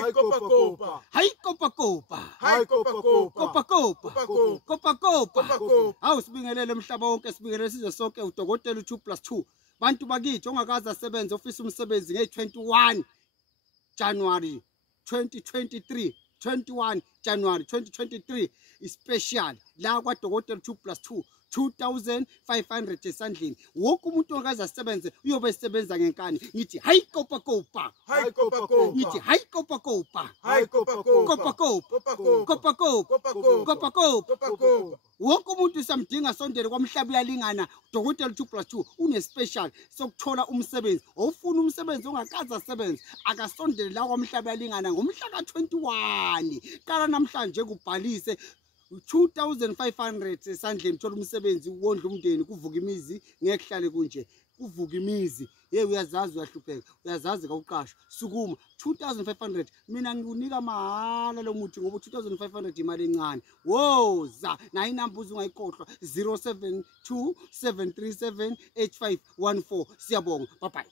Hai kopa kopa. Hai kopa kopa. Hai kopa kopa. Kopa kopa. Kopa kopa. Kopa. Hawu sibingelele umhlaba wonke sibingelele sizwe sonke udokotela 2+2. Bantu bakithi ongakaza sebenza ofisa umsebenzi nge21 January 2023. 21 January 2023 is special la kwadokotela 2+2 2,500 esandleni. Wonke umuntu ongakaza asebenze uyobe esebenza ngenkani. Ngithi hayi kopa kopa. Hai kopa kopa. Ngithi hayi kopa kopa. Hai kopa kopa. Kopa kopa. Kopa kopa. Kopa kopa. Kopa kopa. Kopa kopa. Kopa kopa. Wonke umuntu samdinga sondele kwamhlaba uyalingana. Udokotela 2+2 une special sokuthola umsebenzi. Ofuna umsebenzi ongakaza asebenze akasondele la kwamhlaba uyalingana ngomhla ka21. Qala namhlanje kubhalise 2,500 esandleni uthola umsebenzi wondla umndeni kuvuka imizi ngeke hlale kunje kuvuka imizi uyazazi uyahlupheka uyazazi kawuqashwa sukuma 2,500 mina ngikunika mahala lo muthi ngoba 2,500 imali encane woza nayi inamba uzungayikhohlwa 072 737 8514 siyabonga bye bye.